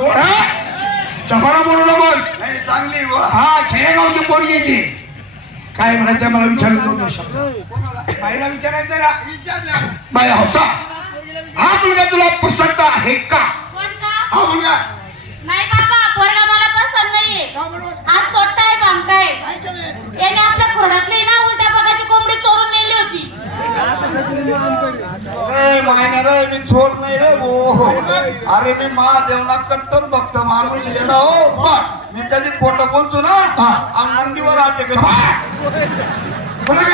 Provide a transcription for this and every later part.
चपाला बोलू नको. नाही चांगली हा खेडेगावची पोरगी ती काय म्हणायचं मला विचारून दोन शब्द बाईला विचारायचं ना. बाई हौसा हा मुलगा तुला पसंत आहे का? हा मुलगा नाही बाबा पोरगा मला पसंत नाहीये. हात सोडताय बांधताय याने आपल्या खोडातली ना उलट्या पगाची कोंबडी चोरून नेली होती. मायना रे मी चोर नाही रे हो. अरे मी महादेवना कट्टर भक्त माणूस येणं हो. मी कधी खोटं बोलतो ना नंदीवर आते काय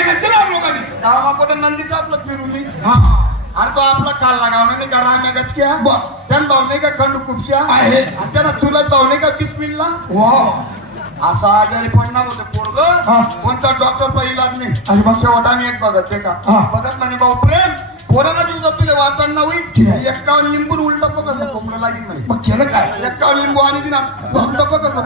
नंतर लोकांनी गावाकडे नंदीचा आपलं फिरूनी आणि तो आपला खाल्ला गाव नाही का राम्या गचक्या त्यान भाऊ नाही का खंडू कुपशा आहे आणि त्याला चुलत भाऊ नाही का बिस्मिल्ला असा आजारी पडणार होते पोरग कोणता डॉक्टर पण इलाज नाही. आणि मग शेवट आम्ही एक बघत का बघत म्हणे भाऊ प्रेम पोराला जीव जातो तुझे वाचन होईल 51 लिंबू उलट पकड कोंबडं लागेल म्हणे. मग केलं काय? 51 लिंबू आणि दिना उलट पकड